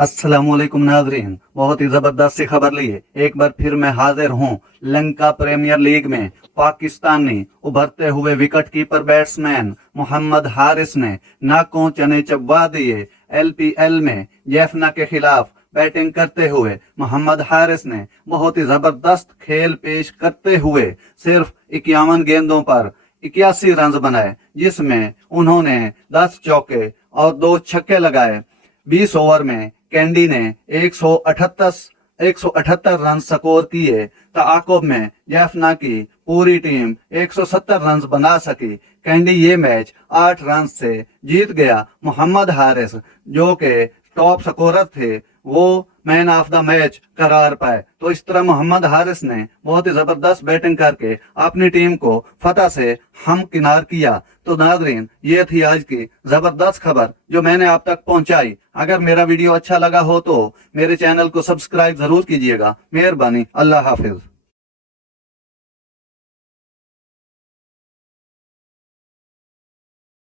अस्सलाम वालेकुम नाजरीन, बहुत ही जबरदस्त सी खबर लिए एक बार फिर मैं हाजिर हूँ। लंका प्रीमियर लीग में पाकिस्तानी उभरते हुए wicket keeper batsman Mohammad Haris ने नाकों चने चबवा दिए। LPL में जैफना के खिलाफ बैटिंग करते हुए मोहम्मद हारिस ने बहुत ही जबरदस्त खेल पेश करते हुए सिर्फ 51 गेंदों पर 81 रन बनाए, जिसमें उन्होंने 10 चौके और 2 छक्के लगाए। 20 ओवर में कैंडी ने 178 रन स्कोर किए। ताकुब में जैफना की पूरी टीम 170 रन बना सकी। कैंडी ये मैच 8 रन से जीत गया। मोहम्मद हारिस जो के टॉप स्कोरर थे वो मैन ऑफ द मैच करार पाए। तो इस तरह मोहम्मद हारिस ने बहुत ही जबरदस्त बैटिंग करके अपनी टीम को फतह से हमकिनार किया। तो नाजरीन, ये थी आज की जबरदस्त खबर जो मैंने आप तक पहुंचाई। अगर मेरा वीडियो अच्छा लगा हो तो मेरे चैनल को सब्सक्राइब जरूर कीजिएगा। मेहरबानी, अल्लाह हाफिज।